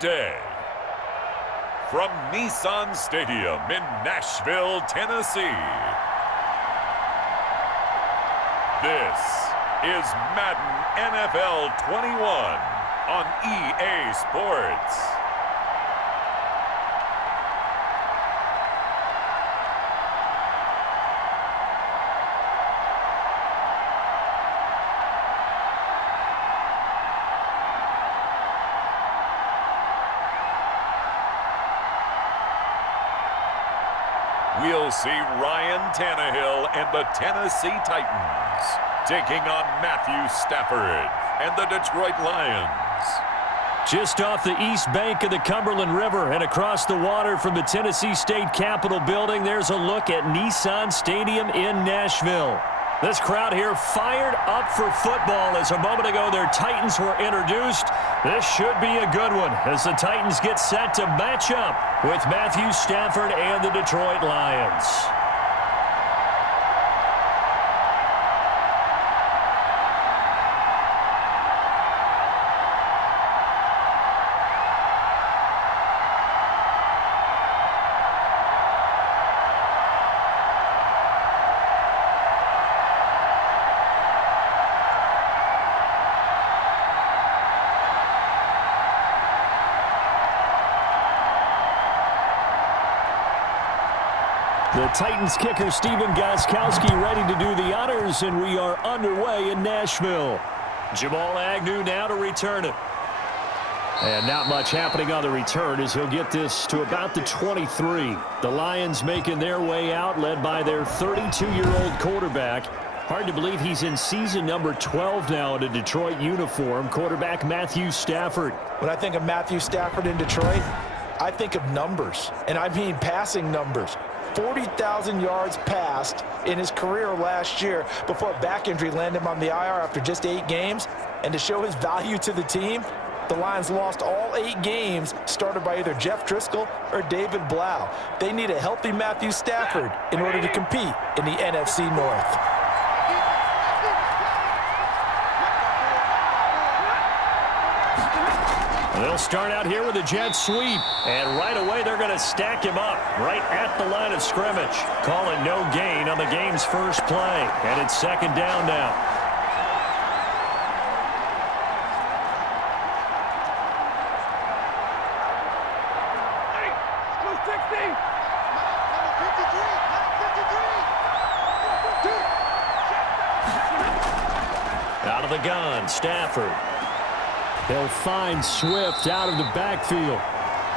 day. From Nissan Stadium in Nashville, Tennessee, this is Madden NFL 21 on EA Sports. We'll see Ryan Tannehill and the Tennessee Titans taking on Matthew Stafford and the Detroit Lions. Just off the east bank of the Cumberland River and across the water from the Tennessee State Capitol building, there's a look at Nissan Stadium in Nashville. This crowd here fired up for football as a moment ago their Titans were introduced. This should be a good one as the Titans get set to match up with Matthew Stafford and the Detroit Lions. The Titans kicker Stephen Gostkowski ready to do the honors, and we are underway in Nashville. Jamal Agnew now to return it. And not much happening on the return as he'll get this to about the 23. The Lions making their way out, led by their 32-year-old quarterback. Hard to believe he's in season number 12 now in a Detroit uniform. Quarterback Matthew Stafford. When I think of Matthew Stafford in Detroit, I think of numbers, and I mean passing numbers. 40,000 yards passed in his career last year before a back injury landed him on the IR after just 8 games. And to show his value to the team, the Lions lost all 8 games started by either Jeff Driscoll or David Blau. They need a healthy Matthew Stafford in order to compete in the NFC North. They'll start out here with a jet sweep, and right away they're going to stack him up right at the line of scrimmage. Calling no gain on the game's first play, and it's second down now. Out of the gun, Stafford. They'll find Swift out of the backfield.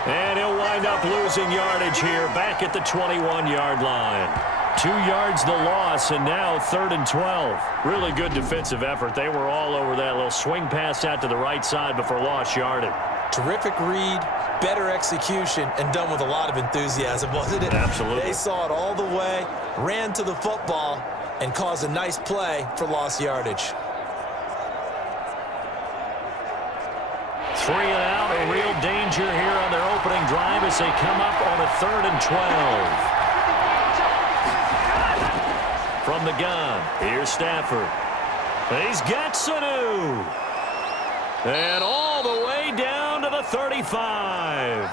And he'll wind up losing yardage here back at the 21-yard line. 2 yards the loss, and now 3rd and 12. Really good defensive effort. They were all over that little swing pass out to the right side before lost yardage. Terrific read, better execution, and done with a lot of enthusiasm, wasn't it? Absolutely. They saw it all the way, ran to the football, and caused a nice play for lost yardage. 3 and out, a real danger here on their opening drive as they come up on a 3rd and 12. From the gun, here's Stafford. He's got Sanu. And all the way down to the 35.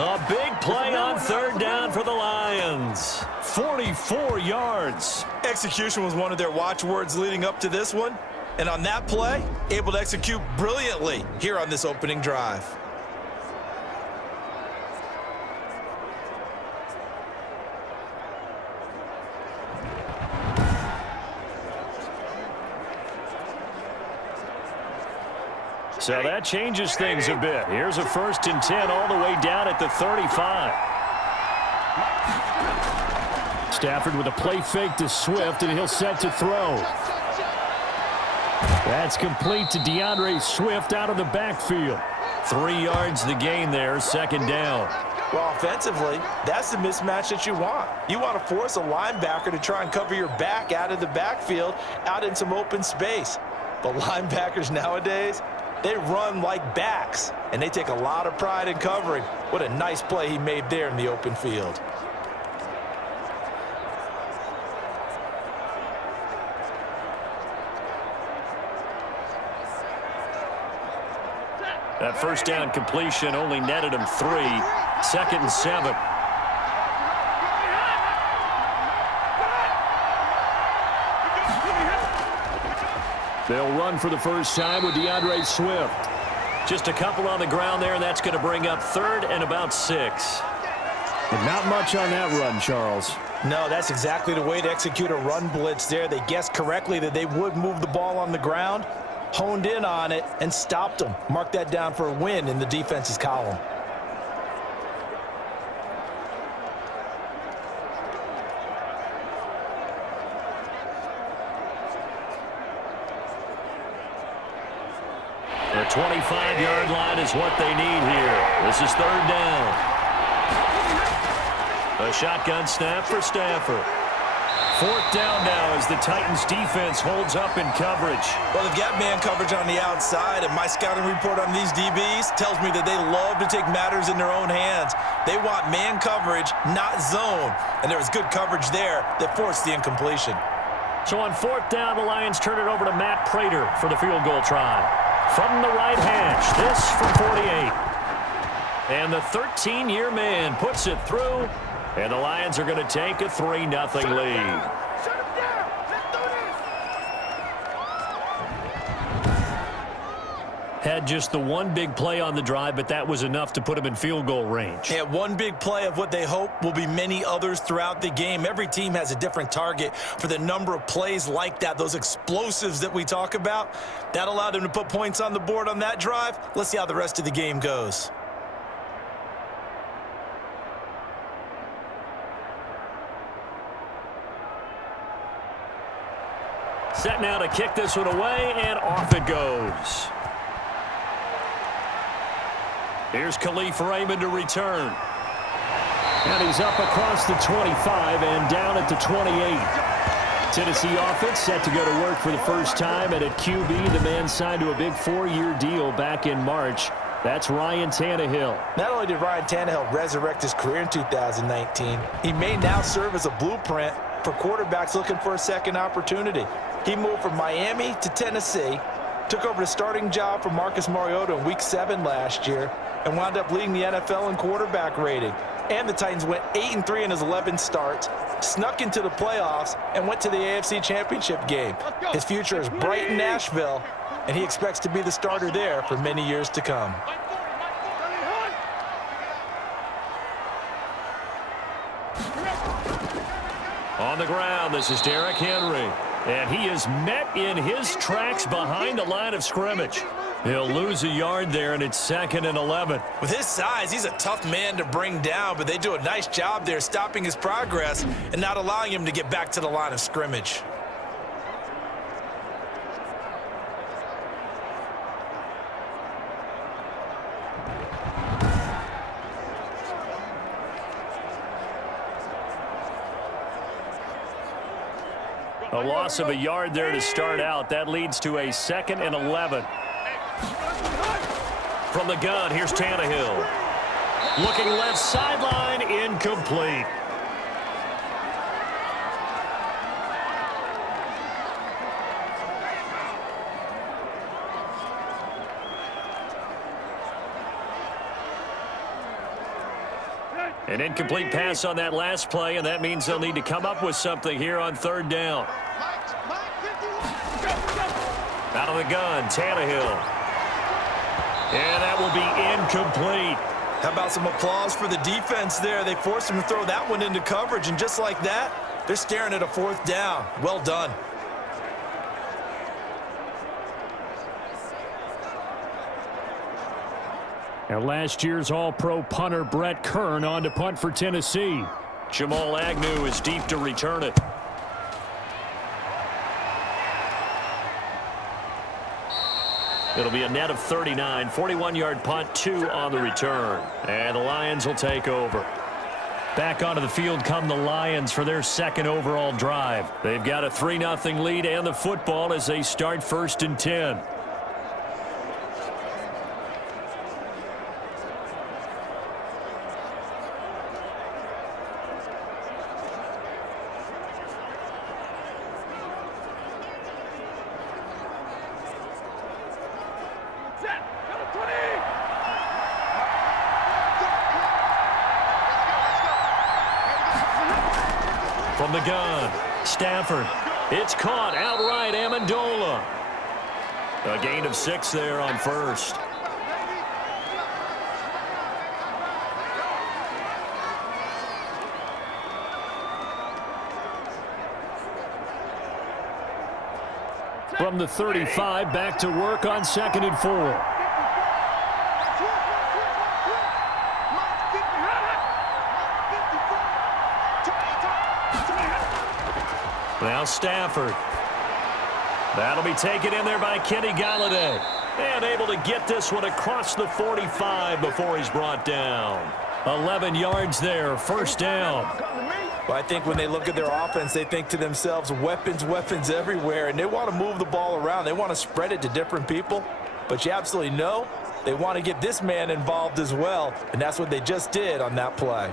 A big play on 3rd down for the Lions. 44 yards. Execution was one of their watchwords leading up to this one. And on that play, able to execute brilliantly here on this opening drive. So that changes things a bit. Here's a 1st and 10 all the way down at the 35. Stafford with a play fake to Swift, and he'll set to throw. That's complete to DeAndre Swift out of the backfield. 3 yards the gain there, 2nd down. Well, offensively, that's the mismatch that you want. You want to force a linebacker to try and cover your back out of the backfield, out in some open space. But linebackers nowadays, they run like backs, and they take a lot of pride in covering. What a nice play he made there in the open field. That first down completion only netted him 3. 2nd and 7. They'll run for the first time with DeAndre Swift. Just a couple on the ground there, and that's going to bring up 3rd and about 6. But not much on that run, Charles. No, that's exactly the way to execute a run blitz there. They guessed correctly that they would move the ball on the ground, honed in on it, and stopped them. Mark that down for a win in the defense's column. The 25-yard line is what they need here. This is 3rd down. A shotgun snap for Stafford. 4th down now as the Titans defense holds up in coverage. Well, they've got man coverage on the outside, and my scouting report on these DBs tells me that they love to take matters in their own hands. They want man coverage, not zone. And there was good coverage there that forced the incompletion. So on 4th down, the Lions turn it over to Matt Prater for the field goal try. From the right hash, this from 48. And the 13-year man puts it through, and the Lions are going to take a 3-0 lead. Had just the one big play on the drive, but that was enough to put him in field goal range. Yeah, one big play of what they hope will be many others throughout the game. Every team has a different target for the number of plays like that, those explosives that we talk about. That allowed them to put points on the board on that drive. Let's see how the rest of the game goes. Set now to kick this one away, and off it goes. Here's Khalif Raymond to return. And he's up across the 25 and down at the 28. Tennessee offense set to go to work for the first time, and at QB, the man signed to a big 4-year deal back in March. That's Ryan Tannehill. Not only did Ryan Tannehill resurrect his career in 2019, he may now serve as a blueprint for quarterbacks looking for a second opportunity. He moved from Miami to Tennessee, took over the starting job for Marcus Mariota in Week 7 last year, and wound up leading the NFL in quarterback rating. And the Titans went 8-3 in his 11 starts, snuck into the playoffs, and went to the AFC Championship game. His future is bright in Nashville, and he expects to be the starter there for many years to come. On the ground, this is Derrick Henry. And he is met in his tracks behind the line of scrimmage. He'll lose a yard there, and it's 2nd and 11. With his size, he's a tough man to bring down, but they do a nice job there stopping his progress and not allowing him to get back to the line of scrimmage. A loss of a yard there to start out. That leads to a 2nd and 11. From the gun, here's Tannehill. Looking left sideline, incomplete. An incomplete pass on that last play, and that means they'll need to come up with something here on 3rd down. Out of the gun, Tannehill. And that will be incomplete. How about some applause for the defense there? They forced him to throw that one into coverage, and just like that, they're staring at a 4th down. Well done. Now last year's All-Pro punter Brett Kern on to punt for Tennessee. Jamal Agnew is deep to return it. It'll be a net of 39, 41-yard punt, 2 on the return. And the Lions will take over. Back onto the field come the Lions for their 2nd overall drive. They've got a 3-0 lead and the football as they start 1st and 10. From the gun, Stafford. It's caught outright, Amendola. A gain of 6 there on first. From the 35, back to work on 2nd and 4. Now Stafford. That'll be taken in there by Kenny Golladay. And able to get this one across the 45 before he's brought down. 11 yards there, first down. Well, I think when they look at their offense, they think to themselves, weapons, weapons everywhere, and they want to move the ball around. They want to spread it to different people, but you absolutely know they want to get this man involved as well, and that's what they just did on that play.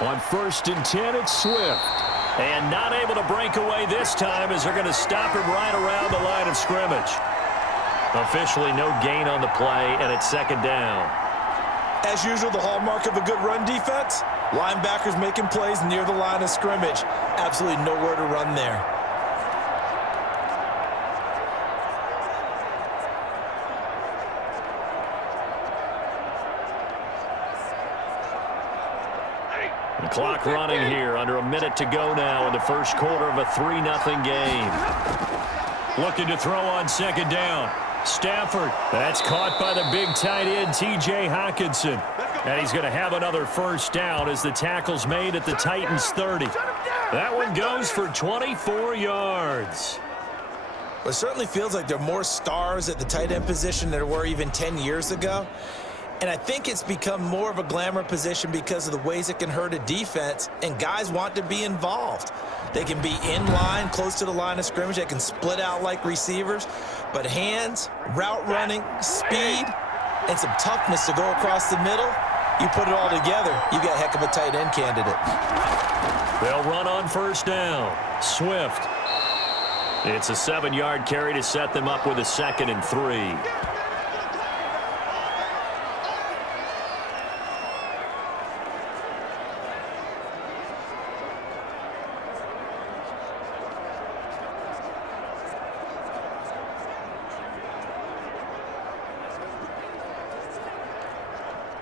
On 1st and 10, it's Swift. And not able to break away this time as they're going to stop him right around the line of scrimmage. Officially no gain on the play, and it's 2nd down. As usual, the hallmark of a good run defense, linebackers making plays near the line of scrimmage. Absolutely nowhere to run there. The clock running here, under a minute to go now in the first quarter of a 3-0 game. Looking to throw on 2nd down. Stafford, that's caught by the big tight end, T.J. Hockenson. And he's going to have another first down as the tackle's made at the Titans' 30. That one goes for 24 yards. Well, it certainly feels like there are more stars at the tight end position than there were even 10 years ago. And I think it's become more of a glamour position because of the ways it can hurt a defense, and guys want to be involved. They can be in line, close to the line of scrimmage. They can split out like receivers. But hands, route running, speed, and some toughness to go across the middle, you put it all together, you got a heck of a tight end candidate. They'll run on 1st down. Swift. It's a 7-yard carry to set them up with a 2nd and 3.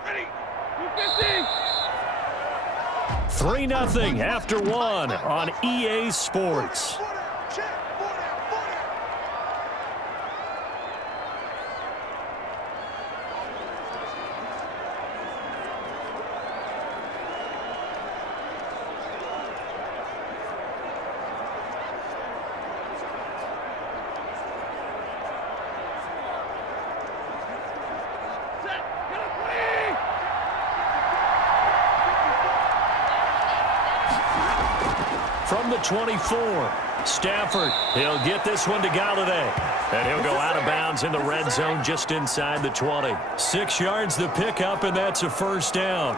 Ready? 250. 3-0 after 1 on EA Sports. From the 24, Stafford, he'll get this one to Golladay. And he'll go out of bounds in the red zone just inside the 20. 6 yards the pickup, and that's a first down.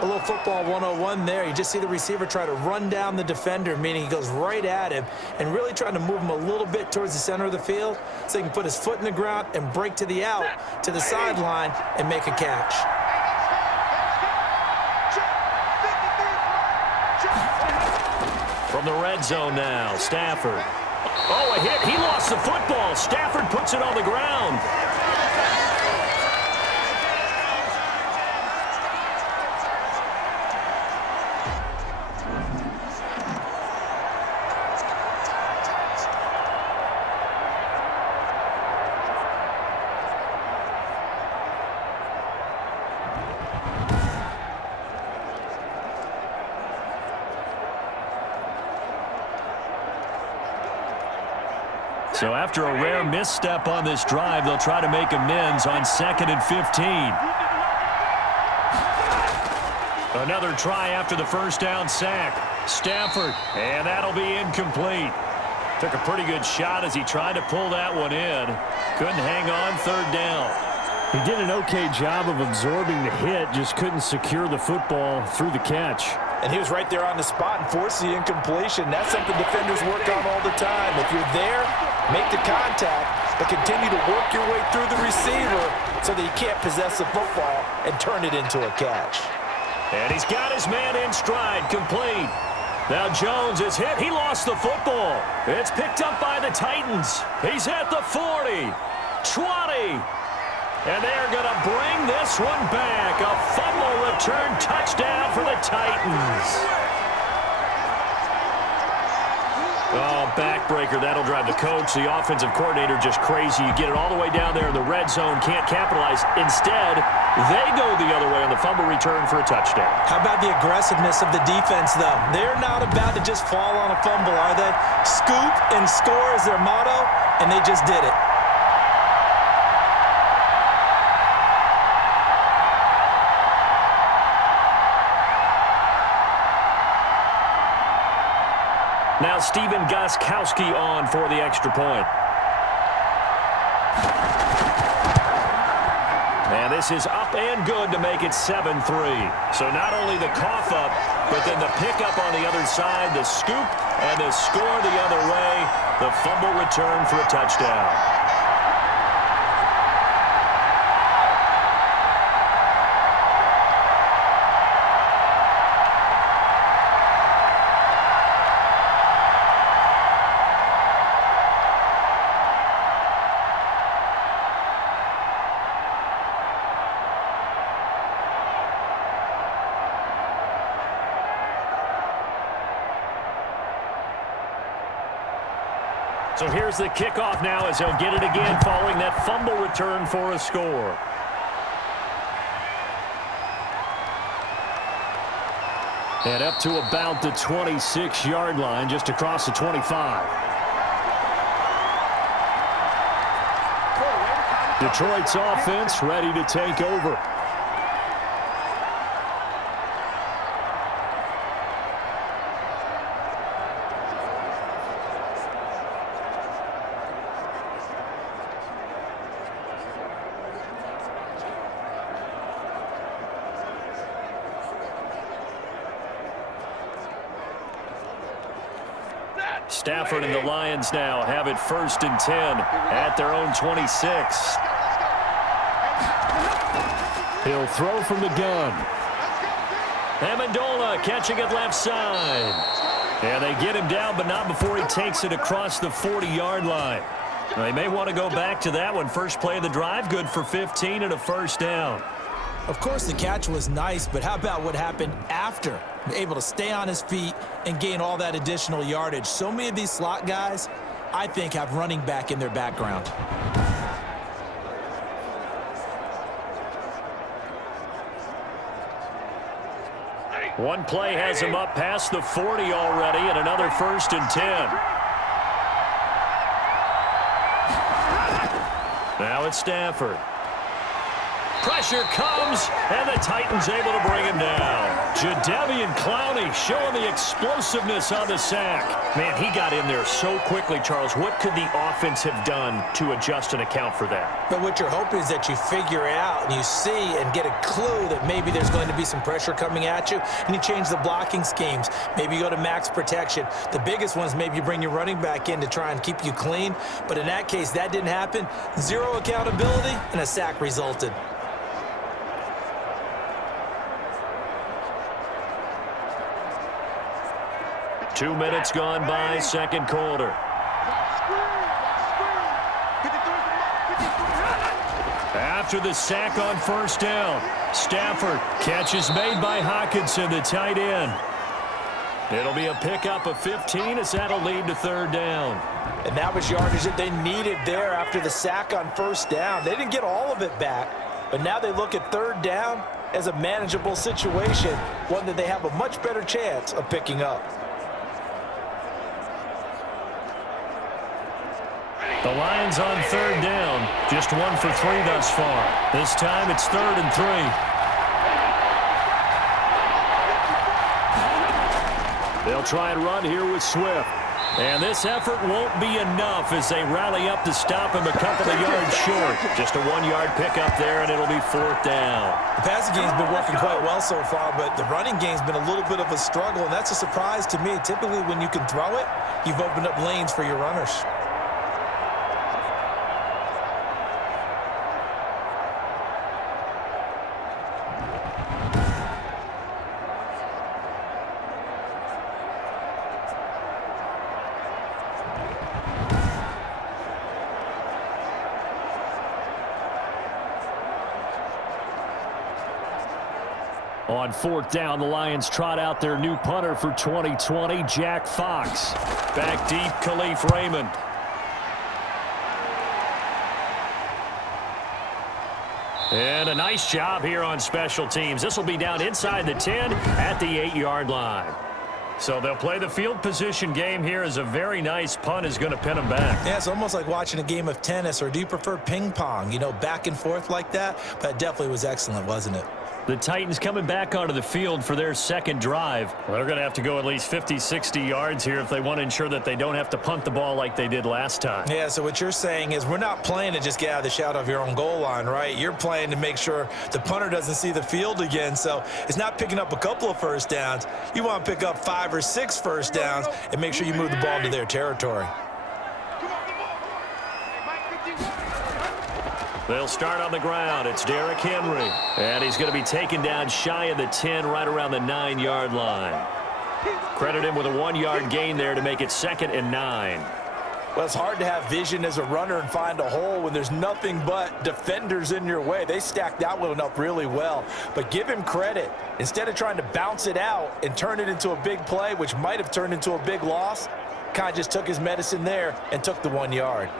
A little football 101 there. You just see the receiver try to run down the defender, meaning he goes right at him and really trying to move him a little bit towards the center of the field so he can put his foot in the ground and break to the out, to the sideline, and make a catch. From the red zone now, Stafford. Oh, a hit. He lost the football. Stafford puts it on the ground. So after a rare misstep on this drive, they'll try to make amends on 2nd and 15. Another try after the first down sack. Stafford, and that'll be incomplete. Took a pretty good shot as he tried to pull that one in. Couldn't hang on, 3rd down. He did an okay job of absorbing the hit, just couldn't secure the football through the catch. And he was right there on the spot and forced the incompletion. That's something defenders work on all the time. If you're there, make the contact, but continue to work your way through the receiver so that you can't possess the football and turn it into a catch. And he's got his man in stride, complete. Now Jones is hit. He lost the football. It's picked up by the Titans. He's at the 40, 20. And they're going to bring this one back. A fumble return touchdown for the Titans. Oh, backbreaker. That'll drive the coach, the offensive coordinator, just crazy. You get it all the way down there in the red zone, can't capitalize. Instead, they go the other way on the fumble return for a touchdown. How about the aggressiveness of the defense, though? They're not about to just fall on a fumble, are they? Scoop and score is their motto, and they just did it. Now Stephen Gostkowski on for the extra point. And this is up and good to make it 7-3. So not only the cough up, but then the pickup on the other side, the scoop, and the score the other way. The fumble return for a touchdown. So here's the kickoff now as he'll get it again following that fumble return for a score. And up to about the 26-yard line, just across the 25. Detroit's offense ready to take over. Stafford and the Lions now have it 1st and 10 at their own 26. He'll throw from the gun. Amendola catching it left side. And they get him down, but not before he takes it across the 40-yard line. Now, they may want to go back to that one. First play of the drive, good for 15 and a first down. Of course, the catch was nice, but how about what happened after? Able to stay on his feet and gain all that additional yardage. So many of these slot guys, I think, have running back in their background. One play has him up past the 40 already, and another 1st and 10. Now it's Stafford. Pressure comes, and the Titans able to bring him down. Jadeveon Clowney showing the explosiveness on the sack. Man, he got in there so quickly, Charles. What could the offense have done to adjust and account for that? But what you're hoping is that you figure it out and you see and get a clue that maybe there's going to be some pressure coming at you, and you change the blocking schemes. Maybe you go to max protection. The biggest one is maybe you bring your running back in to try and keep you clean. But in that case, that didn't happen. Zero accountability, and a sack resulted. Two minutes gone by, second quarter. After the sack on first down, Stafford, catch is made by Hockenson, the tight end. It'll be a pickup of 15 as that'll lead to third down. And that was yardage that they needed there after the sack on first down. They didn't get all of it back, but now they look at third down as a manageable situation, one that they have a much better chance of picking up. The Lions on third down, just 1 for 3 thus far. This time it's 3rd and 3. They'll try and run here with Swift. And this effort won't be enough as they rally up to stop him a couple of yards short. Just a 1-yard pickup there, and it'll be 4th down. The passing game's been working quite well so far, but the running game's been a little bit of a struggle, and that's a surprise to me. Typically, when you can throw it, you've opened up lanes for your runners. On 4th down, the Lions trot out their new punter for 2020, Jack Fox. Back deep, Khalif Raymond. And a nice job here on special teams. This will be down inside the 10 at the 8-yard line. So they'll play the field position game here as a very nice punt is going to pin them back. Yeah, it's almost like watching a game of tennis, or do you prefer ping pong? You know, back and forth like that. But it definitely was excellent, wasn't it? The Titans coming back onto the field for their second drive. Well, they're going to have to go at least 50, 60 yards here if they want to ensure that they don't have to punt the ball like they did last time. Yeah, so what you're saying is we're not playing to just get out of the shadow of your own goal line, right? You're playing to make sure the punter doesn't see the field again. So it's not picking up a couple of first downs. You want to pick up 5 or 6 first downs and make sure you move the ball into their territory. They'll start on the ground. It's Derrick Henry. And he's going to be taken down shy of the 10, right around the 9-yard line. Credit him with a 1-yard gain there to make it 2nd and 9. Well, it's hard to have vision as a runner and find a hole when there's nothing but defenders in your way. They stacked that one up really well. But give him credit. Instead of trying to bounce it out and turn it into a big play, which might have turned into a big loss, kind of just took his medicine there and took the 1 yard.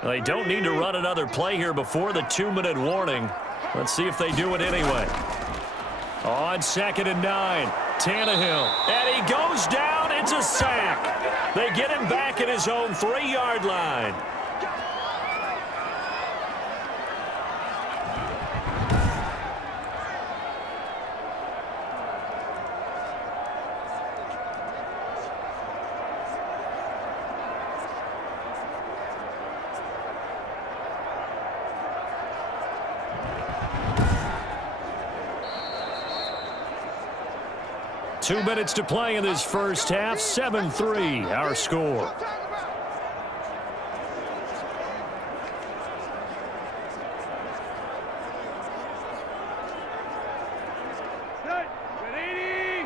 They don't need to run another play here before the 2-minute warning. Let's see if they do it anyway. On 2nd and 9, Tannehill. And he goes down. It's a sack. They get him back at his own 3-yard line. Two minutes to play in this first half. 7-3, our score.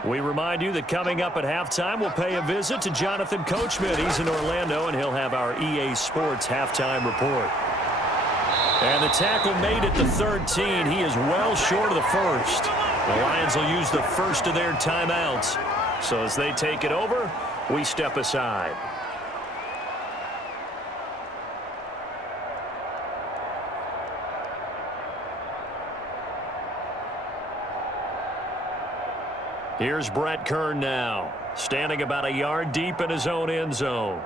We remind you that coming up at halftime, we'll pay a visit to Jonathan Coachman. He's in Orlando, and he'll have our EA Sports halftime report. And the tackle made at the 13. He is well short of the first. The Lions will use the first of their timeouts. So as they take it over, we step aside. Here's Brett Kern now, standing about a yard deep in his own end zone.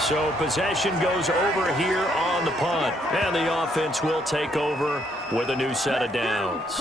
So possession goes over here on the punt. And the offense will take over with a new set of downs.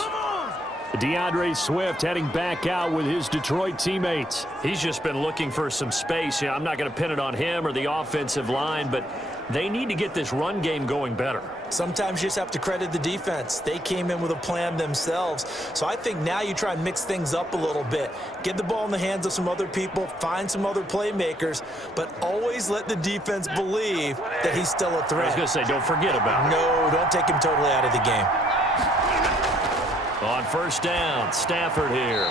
DeAndre Swift heading back out with his Detroit teammates. He's just been looking for some space. I'm not going to pin it on him or the offensive line, but they need to get this run game going better. Sometimes you just have to credit the defense. They came in with a plan themselves. So I think now you try and mix things up a little bit. Get the ball in the hands of some other people, find some other playmakers, but always let the defense believe that he's still a threat. I was going to say, don't forget about him. No, don't take him totally out of the game. On first down, Stafford here.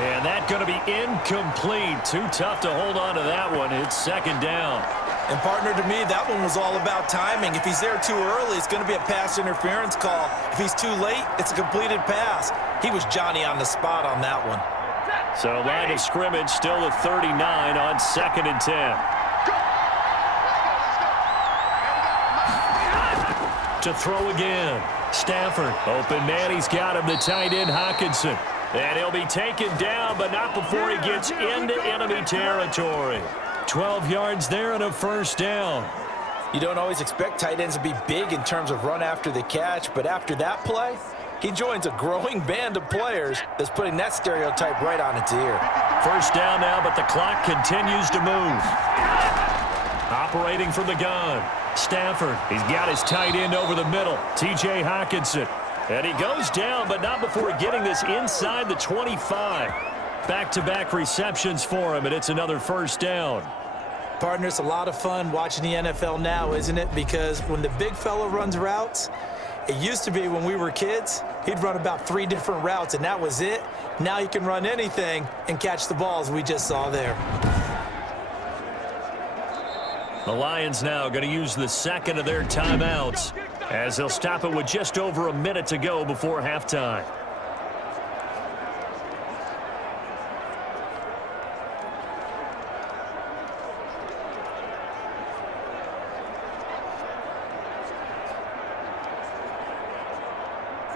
And that's going to be incomplete. Too tough to hold on to that one. It's 2nd down. And, partner, to me, that one was all about timing. If he's there too early, it's going to be a pass interference call. If he's too late, it's a completed pass. He was Johnny on the spot on that one. So line of scrimmage still at 39 on 2nd and 10. To throw again. Stafford, open man, he's got him, the tight end Hockenson. And he'll be taken down, but not before he gets into enemy territory. 12 yards there and a first down. You don't always expect tight ends to be big in terms of run after the catch, but after that play, he joins a growing band of players that's putting that stereotype right on its ear. First down now, but the clock continues to move. Operating from the gun. Stafford, he's got his tight end over the middle, T.J. Hockenson. And he goes down, but not before getting this inside the 25. Back-to-back receptions for him, and it's another first down. Partner, it's a lot of fun watching the NFL now, isn't it? Because when the big fella runs routes, It used to be when we were kids, he'd run about 3 different routes, and that was it. Now he can run anything and catch the balls we just saw there. The Lions now going to use the second of their timeouts as they'll stop it with just over a minute to go before halftime.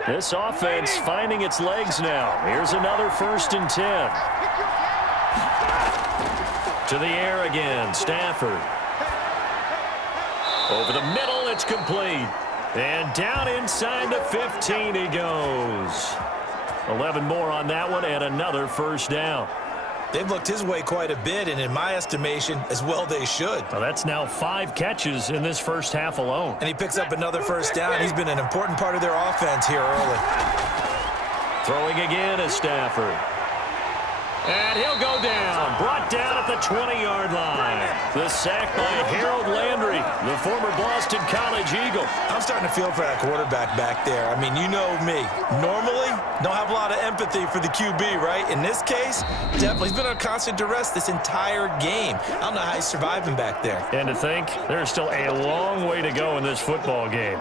This offense finding its legs now. Here's another 1st and 10. To the air again, Stafford. Over the middle, it's complete. And down inside the 15 he goes. 11 more on that one and another 1st down. They've looked his way quite a bit, and in my estimation, as well they should. Well, that's now 5 catches in this first half alone. And he picks up another 1st down. He's been an important part of their offense here early. Throwing again is Stafford. And he'll go down. Brought down at the 20-yard line. The sack by Harold Landry, the former Boston College Eagle. I'm starting to feel for that quarterback back there. I mean, you know me. Normally, don't have a lot of empathy for the QB, right? In this case, definitely. He's been on constant duress this entire game. I don't know how he's surviving back there. And to think, there's still a long way to go in this football game.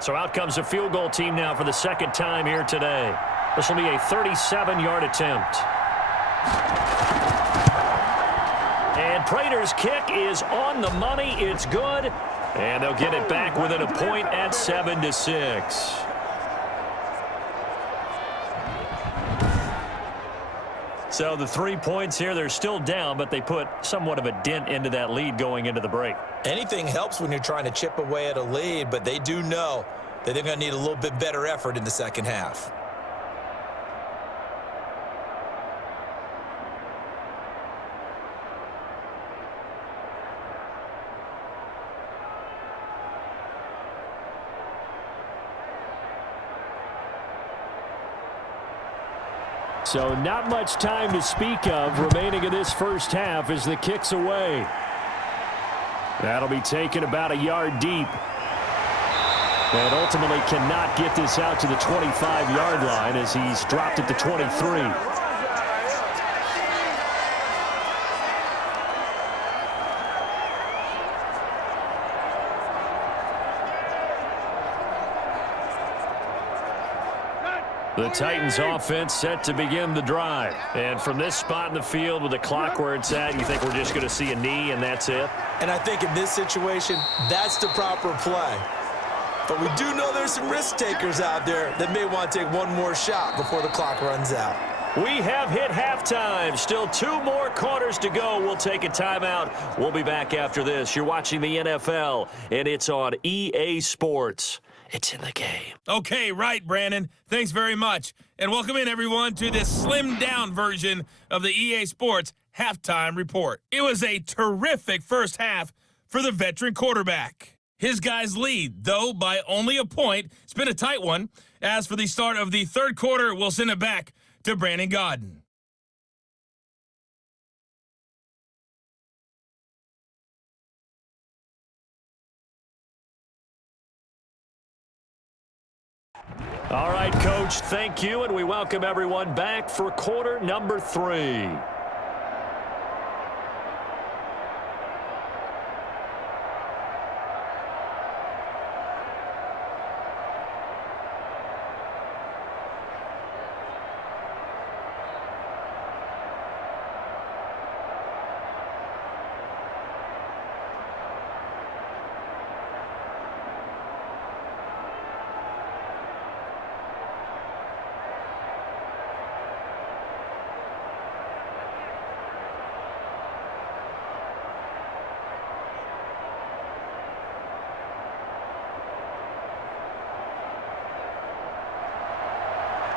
So out comes a field goal team now for the 2nd time here today. This will be a 37-yard attempt. And Prater's kick is on the money. It's good. And they'll get it back within a point at 7-6. So the 3 points here, they're still down, but they put somewhat of a dent into that lead going into the break. Anything helps when you're trying to chip away at a lead, but they do know that they're going to need a little bit better effort in the second half. So not much time to speak of remaining in this first half as the kick's away. That'll be taken about a yard deep. And ultimately cannot get this out to the 25-yard line as he's dropped at the 23. The Titans offense set to begin the drive. And from this spot in the field with the clock where it's at, you think we're just going to see a knee and that's it? And I think in this situation, that's the proper play. But we do know there's some risk takers out there that may want to take one more shot before the clock runs out. We have hit halftime. Still 2 more quarters to go. We'll take a timeout. We'll be back after this. You're watching the NFL, and it's on EA Sports. It's in the game. Okay, right, Brandon. Thanks very much. And welcome in, everyone, to this slimmed-down version of the EA Sports Halftime Report. It was a terrific first half for the veteran quarterback. His guys lead, though, by only a point. It's been a tight one. As for the start of the third quarter, we'll send it back to Brandon Gaudin. All right, Coach, thank you, and we welcome everyone back for quarter number 3.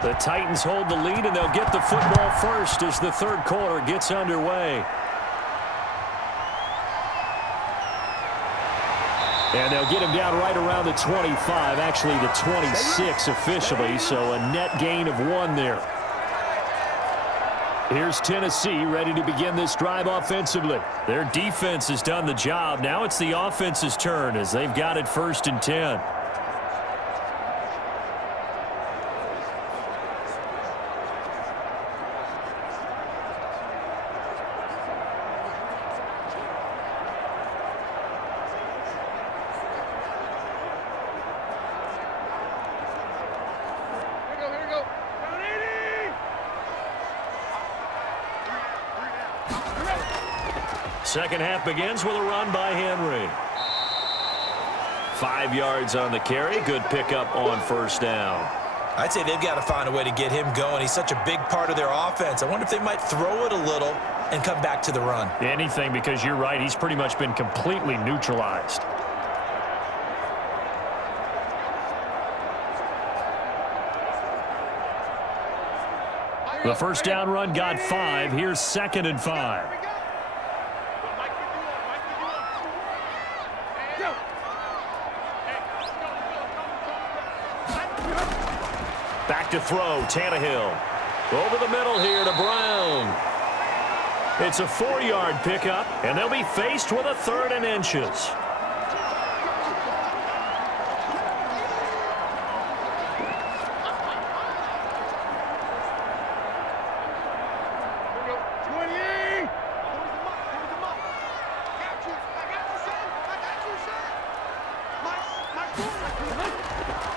The Titans hold the lead, and they'll get the football first as the third quarter gets underway. And they'll get him down right around the 25, actually the 26 officially, so a net gain of 1 there. Here's Tennessee ready to begin this drive offensively. Their defense has done the job. Now it's the offense's turn as they've got it 1st and 10. Second half begins with a run by Henry. 5 yards on the carry. Good pickup on 1st down. I'd say they've got to find a way to get him going. He's such a big part of their offense. I wonder if they might throw it a little and come back to the run. Anything, because you're right. He's pretty much been completely neutralized. The 1st down run got 5. Here's 2nd and 5. Back to throw, Tannehill. Over the middle here to Brown. It's a 4-yard pickup, and they'll be faced with a 3rd and inches.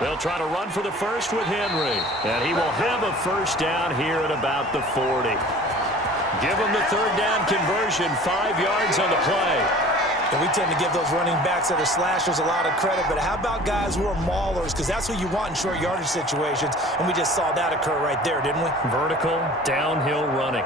They'll try to run for the 1st with Henry. And he will have a 1st down here at about the 40. Give him the 3rd down conversion, 5 yards on the play. And we tend to give those running backs that are slashers a lot of credit, but how about guys who are maulers? Because that's what you want in short yardage situations, and we just saw that occur right there, didn't we? Vertical, downhill running.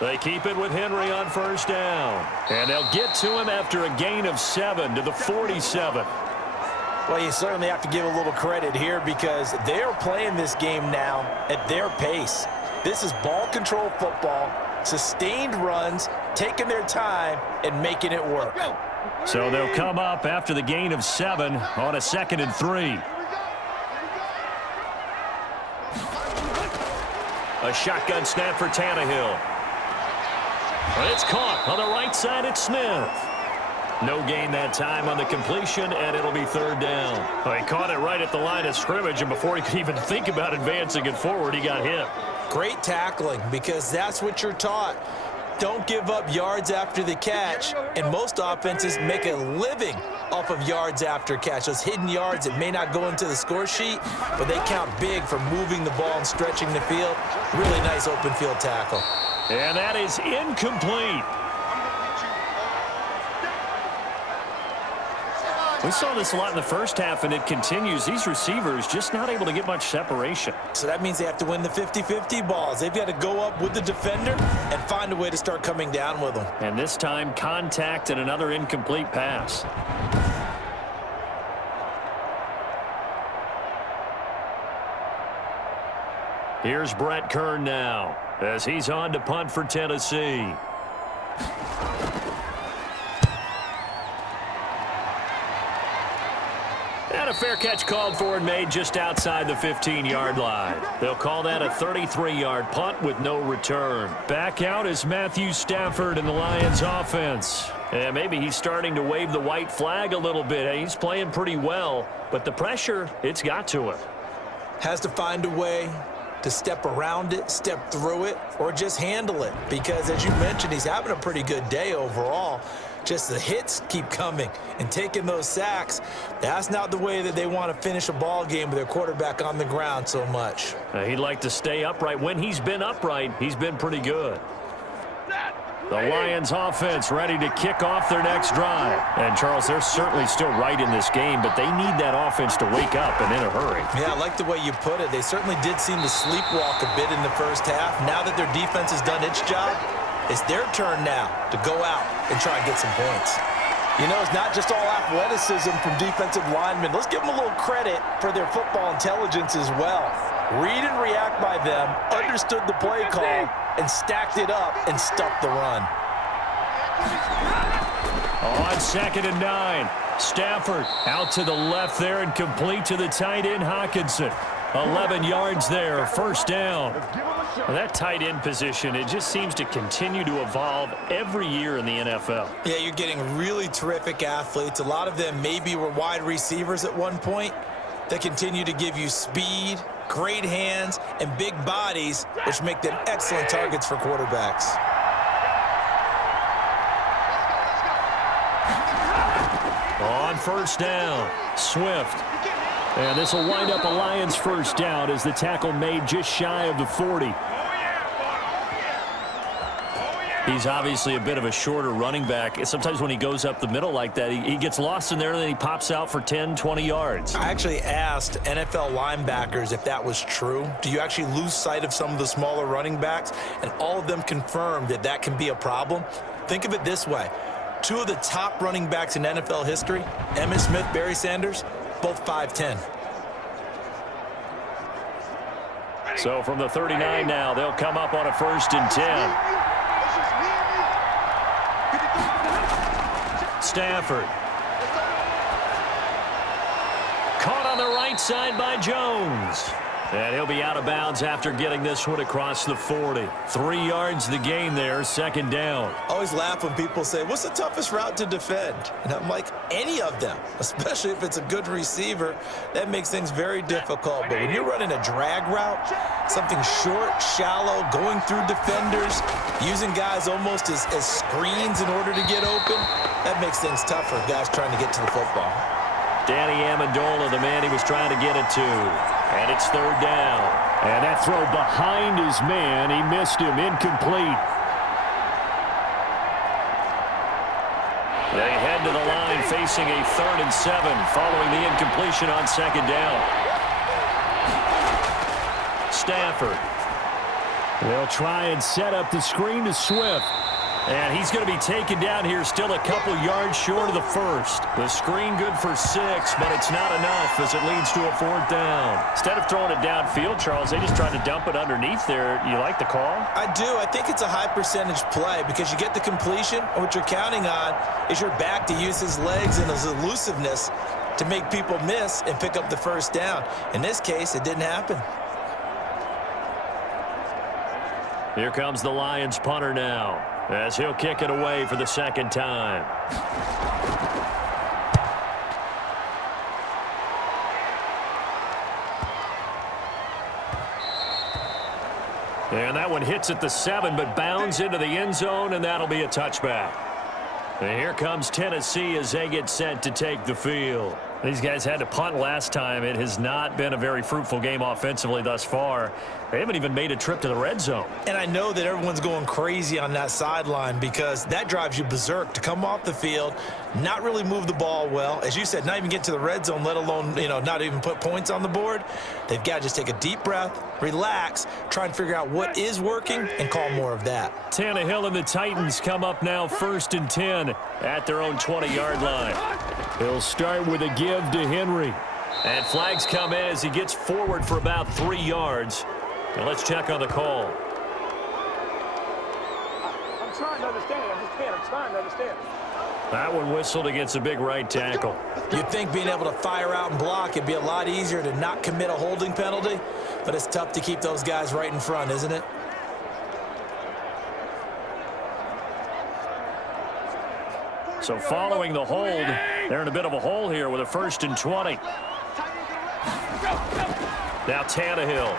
They keep it with Henry on 1st down. And they'll get to him after a gain of 7 to the 47. Well, you certainly have to give a little credit here because they are playing this game now at their pace. This is ball control football, sustained runs, taking their time, and making it work. So they'll come up after the gain of 7 on a 2nd and 3. A shotgun snap for Tannehill. It's caught on the right side. It's Smith. No gain that time on the completion, and it'll be 3rd down. Well, he caught it right at the line of scrimmage, and before he could even think about advancing it forward, he got hit. Great tackling, because that's what you're taught. Don't give up yards after the catch, and most offenses make a living off of yards after catch. Those hidden yards that may not go into the score sheet, but they count big for moving the ball and stretching the field. Really nice open field tackle. And that is incomplete. We saw this a lot in the 1st half, and it continues. These receivers just not able to get much separation. So that means they have to win the 50-50 balls. They've got to go up with the defender and find a way to start coming down with them. And this time, contact and another incomplete pass. Here's Brett Kern now as he's on to punt for Tennessee. And a fair catch called for and made just outside the 15-yard line. They'll call that a 33-yard punt with no return. Back out is Matthew Stafford in the Lions offense. And maybe he's starting to wave the white flag a little bit. He's playing pretty well, but the pressure, it's got to him. Has to find a way to step around it, step through it, or just handle it. Because, as you mentioned, he's having a pretty good day overall. Just the hits keep coming and taking those sacks. That's not the way that they want to finish a ball game with their quarterback on the ground so much. He'd like to stay upright. When he's been upright, he's been pretty good. The Lions offense ready to kick off their next drive. And, Charles, they're certainly still right in this game, but they need that offense to wake up and in a hurry. Yeah, I like the way you put it. They certainly did seem to sleepwalk a bit in the 1st half. Now that their defense has done its job, It's their turn now to go out and try and get some points. You know, it's not just all athleticism from defensive linemen. Let's give them a little credit for their football intelligence as well. Read and react by them, understood the play call, and stacked it up and stuffed the run. On 2nd and 9, Stafford out to the left there and complete to the tight end Hockenson. 11 yards there, first down. Well, that tight end position, it just seems to continue to evolve every year in the NFL. Yeah, you're getting really terrific athletes. A lot of them maybe were wide receivers at one point. They continue to give you speed, great hands, and big bodies, which make them excellent targets for quarterbacks. On first down, Swift. And this will wind up a Lions first down as the tackle made just shy of the 40. He's obviously a bit of a shorter running back. Sometimes when he goes up the middle like that, he gets lost in there and then he pops out for 10, 20 yards. I actually asked NFL linebackers if that was true. Do you actually lose sight of some of the smaller running backs? And all of them confirmed that that can be a problem. Think of it this way. Two of the top running backs in NFL history, Emmitt Smith, Barry Sanders, both 5'10". So from the 39 now, they'll come up on a 1st and 10. Stafford. Caught on the right side by Jones. And he'll be out of bounds after getting this one across the 40. 3 yards the gain there, 2nd down. I always laugh when people say, what's the toughest route to defend? And I'm like, any of them, especially if it's a good receiver. That makes things very difficult. But when you're running a drag route, something short, shallow, going through defenders, using guys almost as screens in order to get open, that makes things tough for guys trying to get to the football. Danny Amendola, the man he was trying to get it to. And it's 3rd down. And that throw behind his man. He missed him. Incomplete. They head to the line facing a 3rd and 7 following the incompletion on 2nd down. Stafford. They'll try and set up the screen to Swift. And he's going to be taken down here still a couple yards short of the 1st. The screen good for 6, but it's not enough as it leads to a 4th down. Instead of throwing it downfield, Charles, they just tried to dump it underneath there. You like the call? I do. I think it's a high percentage play because you get the completion, and what you're counting on is your back to use his legs and his elusiveness to make people miss and pick up the 1st down. In this case, it didn't happen. Here comes the Lions punter now, as he'll kick it away for the 2nd time. And that one hits at the 7, but bounds into the end zone, and that'll be a touchback. And here comes Tennessee as they get set to take the field. These guys had to punt last time. It has not been a very fruitful game offensively thus far. They haven't even made a trip to the red zone. And I know that everyone's going crazy on that sideline because that drives you berserk to come off the field, not really move the ball well. As you said, not even get to the red zone, let alone, not even put points on the board. They've got to just take a deep breath, relax, try and figure out what is working, and call more of that. Tannehill and the Titans come up now 1st and 10 at their own 20-yard line. He'll start with a give to Henry. And flags come in as he gets forward for about 3 yards. And let's check on the call. I'm trying to understand. I just can't. I'm trying to understand. That one whistled against a big right tackle. You'd think being able to fire out and block, it'd be a lot easier to not commit a holding penalty, but it's tough to keep those guys right in front, isn't it? So following the hold, they're in a bit of a hole here with a 1st and 20. Now Tannehill.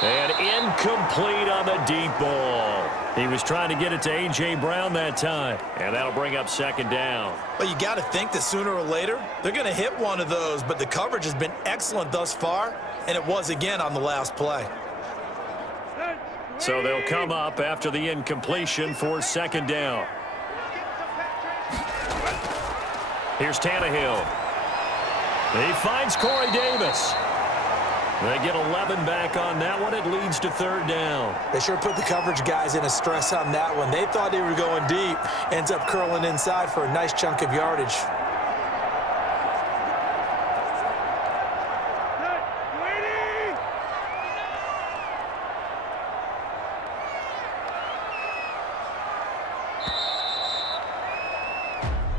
And incomplete on the deep ball. He was trying to get it to A.J. Brown that time. And that'll bring up 2nd down. Well, you got to think that sooner or later, they're going to hit one of those, but the coverage has been excellent thus far, and it was again on the last play. So they'll come up after the incompletion for 2nd down. Here's Tannehill. He finds Corey Davis. They get 11 back on that one. It leads to third down. They sure put the coverage guys in a stress on that one. They thought they were going deep. Ends up curling inside for a nice chunk of yardage.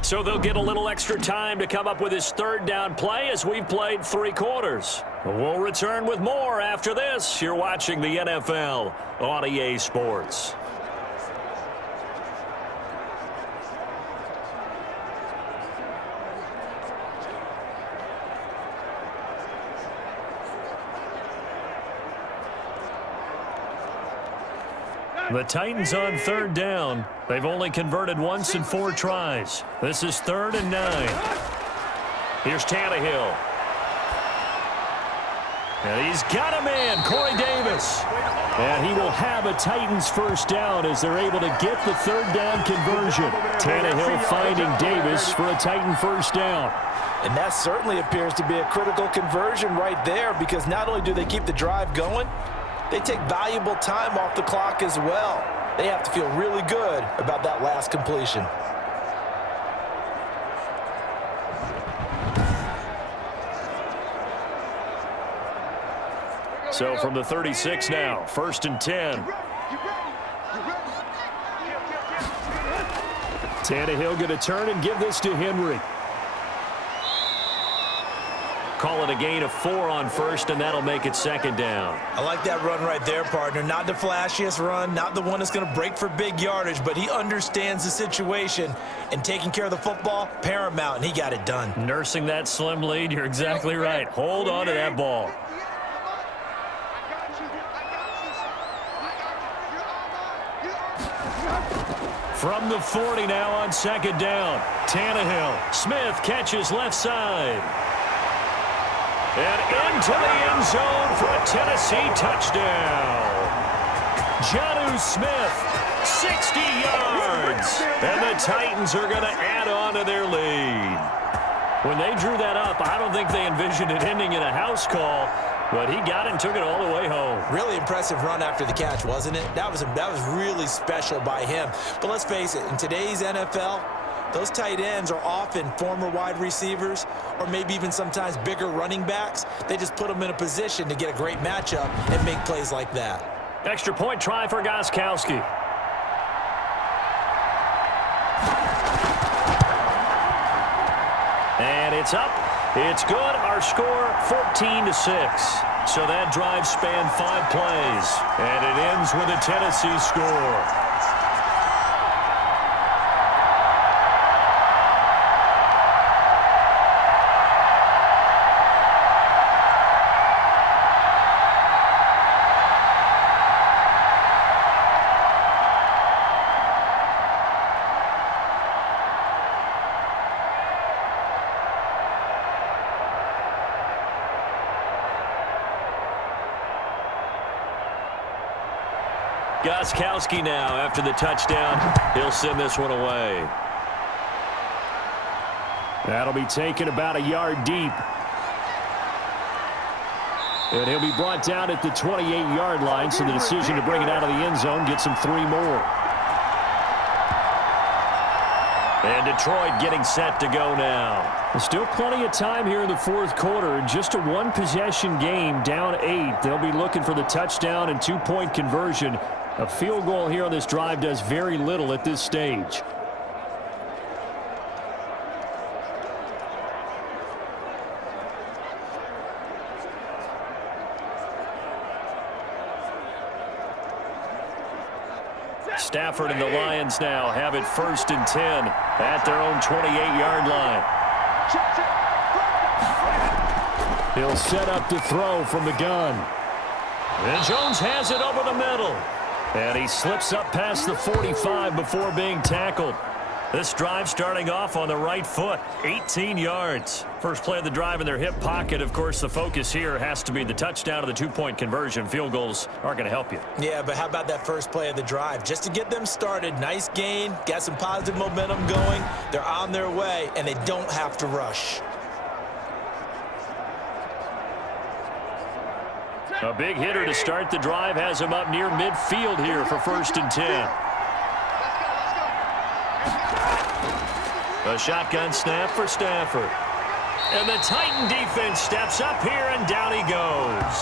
So they'll get a little extra time to come up with his third down play as we've played 3 quarters. We'll return with more after this. You're watching the NFL on EA Sports. The Titans on third down. They've only converted once in 4 tries. This is 3rd and 9. Here's Tannehill. And he's got a man, Corey Davis. And he will have a Titans first down as they're able to get the third down conversion. Tannehill finding Davis for a Titan first down. And that certainly appears to be a critical conversion right there, because not only do they keep the drive going, they take valuable time off the clock as well. They have to feel really good about that last completion. So from the 36 now, 1st and 10. Tannehill going to turn and give this to Henry. Call it a gain of 4 on 1st, and that'll make it 2nd down. I like that run right there, partner. Not the flashiest run, not the one that's going to break for big yardage, but he understands the situation, and taking care of the football, paramount, and he got it done. Nursing that slim lead, you're exactly right. Hold on to that ball. From the 40 now on 2nd down. Tannehill. Smith catches left side. And into the end zone for a Tennessee touchdown. Jonnu Smith, 60 yards. And the Titans are going to add on to their lead. When they drew that up, I don't think they envisioned it ending in a house call, but he got it and took it all the way home. Really impressive run after the catch, wasn't it? That was really special by him. But let's face it, in today's NFL, those tight ends are often former wide receivers or maybe even sometimes bigger running backs. They just put them in a position to get a great matchup and make plays like that. Extra point try for Gostkowski. And it's up. It's good. Our score, 14-6. So that drive spanned 5 plays. And it ends with a Tennessee score. Gostkowski now after the touchdown. He'll send this one away. That'll be taken about a yard deep. And he'll be brought down at the 28-yard line, so the decision to bring it out of the end zone gets him 3 more. And Detroit getting set to go now. There's still plenty of time here in the 4th quarter. Just a 1-possession game, down 8. They'll be looking for the touchdown and 2-point conversion. A field goal here on this drive does very little at this stage. Stafford and the Lions now have it 1st and 10 at their own 28-yard line. He'll set up to throw from the gun. And Jones has it over the middle. And he slips up past the 45 before being tackled. This drive starting off on the right foot, 18 yards. First play of the drive in their hip pocket. Of course, the focus here has to be the touchdown of the 2-point conversion. Field goals aren't going to help you. Yeah, but how about that first play of the drive? Just to get them started, nice gain, got some positive momentum going. They're on their way, and they don't have to rush. A big hitter to start the drive has him up near midfield here for 1st and 10. A shotgun snap for Stafford. And the Titan defense steps up here, and down he goes.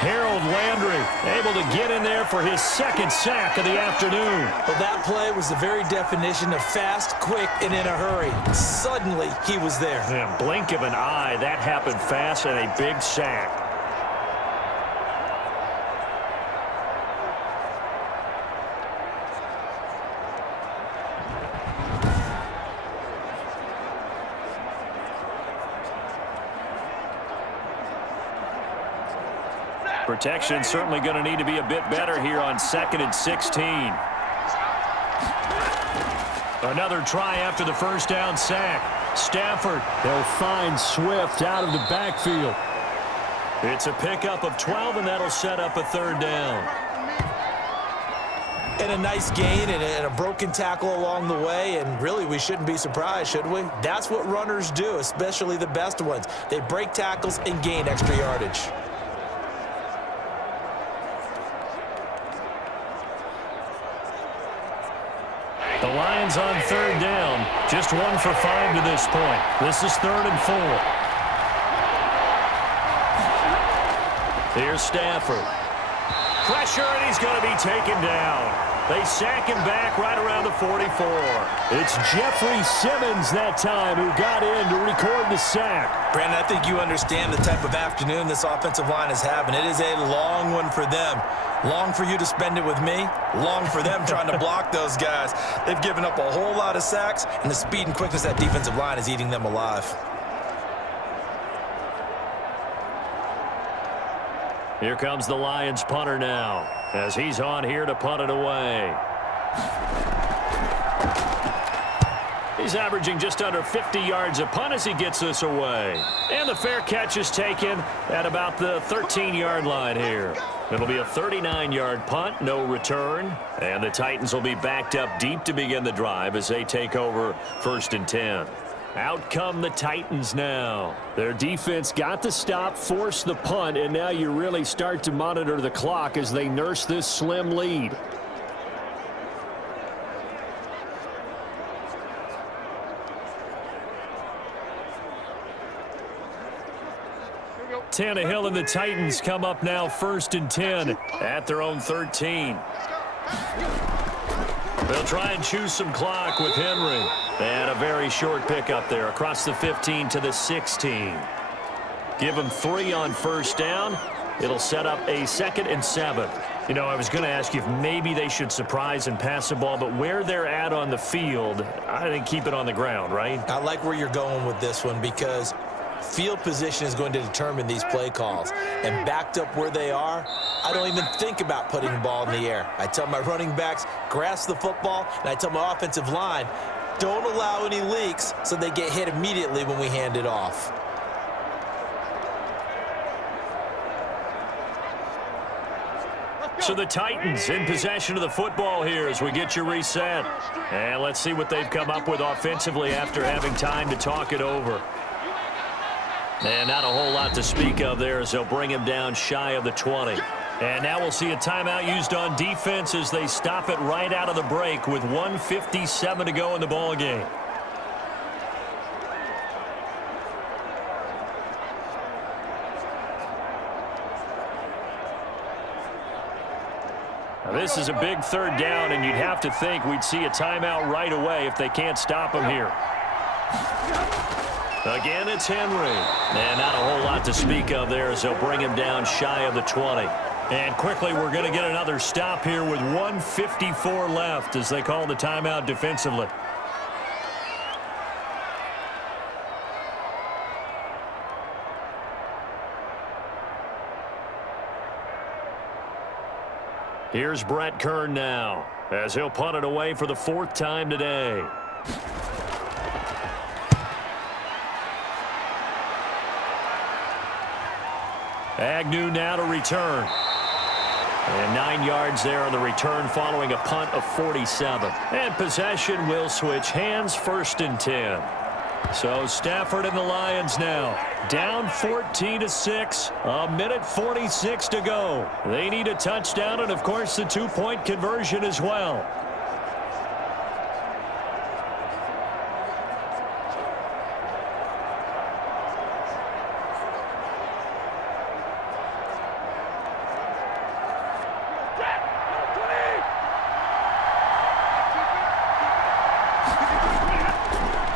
Harold Landry able to get in there for his 2nd sack of the afternoon. Well, that play was the very definition of fast, quick, and in a hurry. Suddenly, he was there. Yeah, blink of an eye, that happened fast, and a big sack. Protection certainly going to need to be a bit better here on 2nd and 16. Another try after the 1st down sack. Stafford. They'll find Swift out of the backfield. It's a pickup of 12, and that'll set up a 3rd down. And a nice gain and a broken tackle along the way, and really we shouldn't be surprised, should we? That's what runners do, especially the best ones. They break tackles and gain extra yardage. The Lions on 3rd down. Just 1 for 5 to this point. This is 3rd and 4. Here's Stafford. Pressure, and he's going to be taken down. They sack him back right around the 44. It's Jeffrey Simmons that time who got in to record the sack. Brandon, I think you understand the type of afternoon this offensive line is having. It is a long one for them. Long for you to spend it with me. Long for them trying to block those guys. They've given up a whole lot of sacks, and the speed and quickness of that defensive line is eating them alive. Here comes the Lions punter now, as he's on here to punt it away. He's averaging just under 50 yards a punt as he gets this away. And the fair catch is taken at about the 13-yard line here. It'll be a 39-yard punt, no return. And the Titans will be backed up deep to begin the drive as they take over 1st and 10. Out come the Titans now. Their defense got the stop, forced the punt, and now you really start to monitor the clock as they nurse this slim lead. Tannehill and the Titans come up now 1st and 10 at their own 13. They'll try and choose some clock with Henry. And a very short pickup there across the 15 to the 16. Give them 3 on 1st down. It'll set up a 2nd and 7. You know, I was going to ask you if maybe they should surprise and pass the ball, but where they're at on the field, I think keep it on the ground, right? I like where you're going with this one because field position is going to determine these play calls. And backed up where they are, I don't even think about putting the ball in the air. I tell my running backs, grasp the football, and I tell my offensive line, don't allow any leaks so they get hit immediately when we hand it off. So the Titans in possession of the football here as we get you reset. And let's see what they've come up with offensively after having time to talk it over. And not a whole lot to speak of there as they'll bring him down shy of the 20. And now we'll see a timeout used on defense as they stop it right out of the break with 1:57 to go in the ball game. Now this is a big 3rd down, and you'd have to think we'd see a timeout right away if they can't stop him here. Again, it's Henry. And not a whole lot to speak of there as they'll bring him down shy of the 20. And quickly, we're going to get another stop here with 1:54 left as they call the timeout defensively. Here's Brett Kern now as he'll punt it away for the 4th time today. Agnew now to return. And 9 yards there on the return following a punt of 47. And possession will switch hands 1st and 10. So Stafford and the Lions now down 14-6, a minute 46 to go. They need a touchdown and, of course, the two-point conversion as well.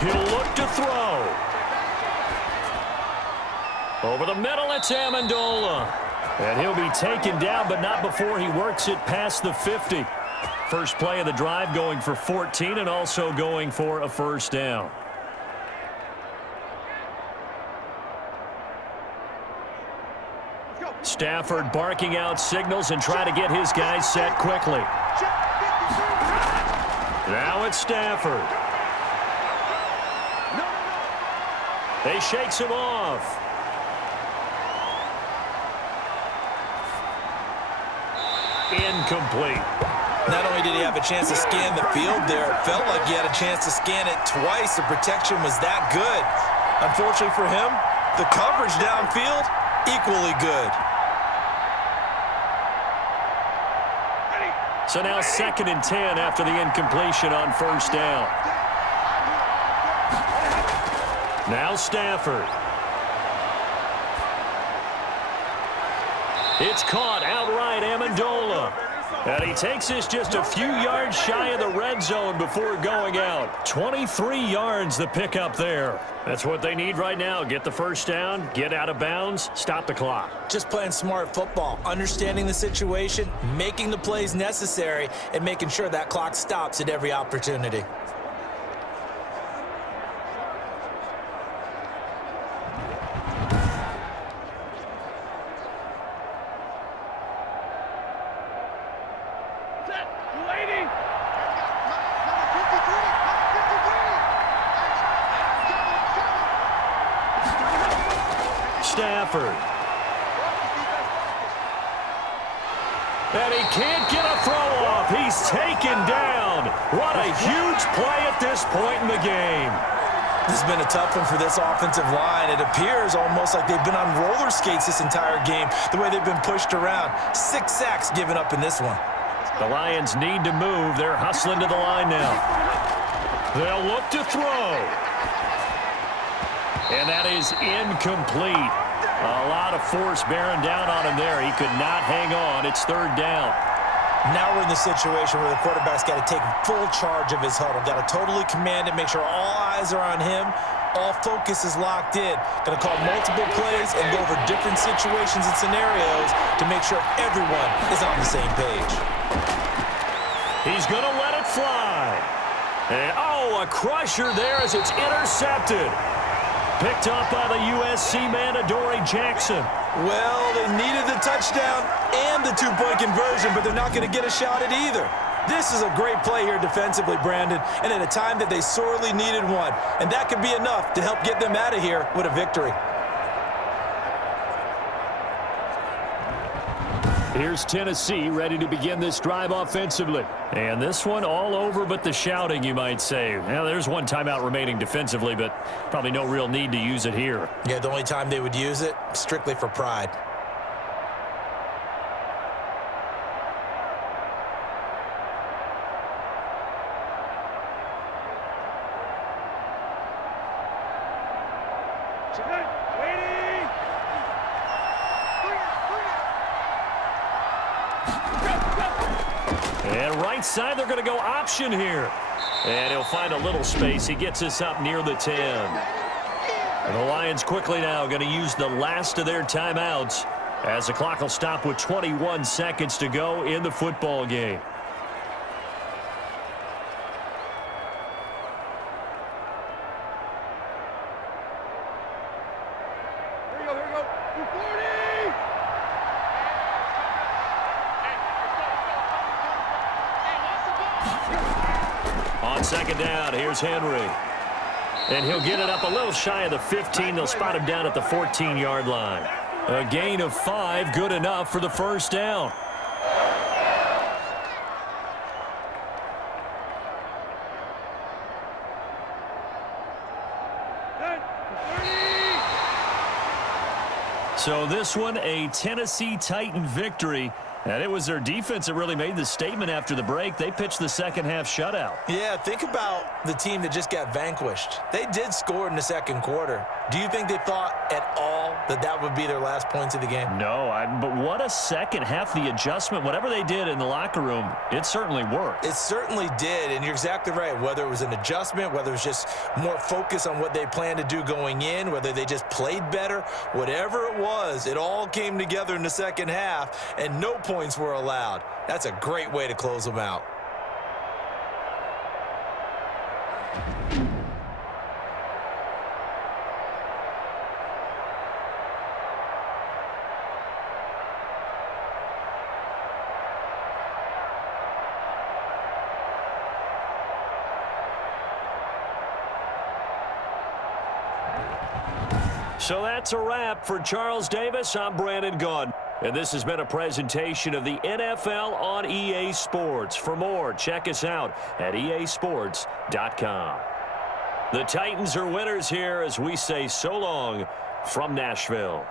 He'll look to throw. Over the middle, it's Amendola. And he'll be taken down, but not before he works it past the 50. First play of the drive going for 14 and also going for a first down. Stafford barking out signals and trying to get his guys set quickly. Now it's Stafford. He shakes him off. Incomplete. Not only did he have a chance to scan the field there, it felt like he had a chance to scan it twice. The protection was that good. Unfortunately for him, the coverage downfield, equally good. So now 2nd and 10 after the incompletion on first down. Now Stafford. It's caught outright, Amendola. And he takes this just a few yards shy of the red zone before going out. 23 yards the pickup there. That's what they need right now. Get the first down, get out of bounds, stop the clock. Just playing smart football, understanding the situation, making the plays necessary, and making sure that clock stops at every opportunity. Stafford. And he can't get a throw off. He's taken down. What a huge play at this point in the game. This has been a tough one for this offensive line. It appears almost like they've been on roller skates this entire game, the way they've been pushed around. 6 sacks given up in this one. The Lions need to move. They're hustling to the line now. They'll look to throw. And that is incomplete. A lot of force bearing down on him there. He could not hang on. It's 3rd down. Now we're in the situation where the quarterback's got to take full charge of his huddle. Got to totally command it, make sure all eyes are on him. All focus is locked in. Going to call multiple plays and go over different situations and scenarios to make sure everyone is on the same page. He's going to let it fly. And, a crusher there as it's intercepted. Picked up by the USC man, Adoree Jackson. Well, they needed the touchdown and the two-point conversion, but they're not going to get a shot at either. This is a great play here defensively, Brandon, and at a time that they sorely needed one. And that could be enough to help get them out of here with a victory. Here's Tennessee ready to begin this drive offensively. And this one all over but the shouting, you might say. Now, there's one timeout remaining defensively, but probably no real need to use it here. Yeah, the only time they would use it, strictly for pride. And right side, they're going to go option here. And he'll find a little space. He gets us up near the 10. And the Lions quickly now going to use the last of their timeouts as the clock will stop with 21 seconds to go in the football game. On 2nd down, here's Henry. And he'll get it up a little shy of the 15. They'll spot him down at the 14-yard line. A gain of 5, good enough for the first down. So this one, a Tennessee Titan victory. And it was their defense that really made the statement after the break. They pitched the second half shutout. Yeah, think about the team that just got vanquished. They did score in the second quarter. Do you think they thought at all that that would be their last points of the game? No, but what a second half. The adjustment, whatever they did in the locker room, it certainly worked. It certainly did, and you're exactly right. Whether it was an adjustment, whether it was just more focus on what they planned to do going in, whether they just played better, whatever it was, it all came together in the second half, and no points were allowed. That's a great way to close them out. So that's a wrap for Charles Davis. I'm Brandon Gaudin. And this has been a presentation of the NFL on EA Sports. For more, check us out at easports.com. The Titans are winners here as we say so long from Nashville.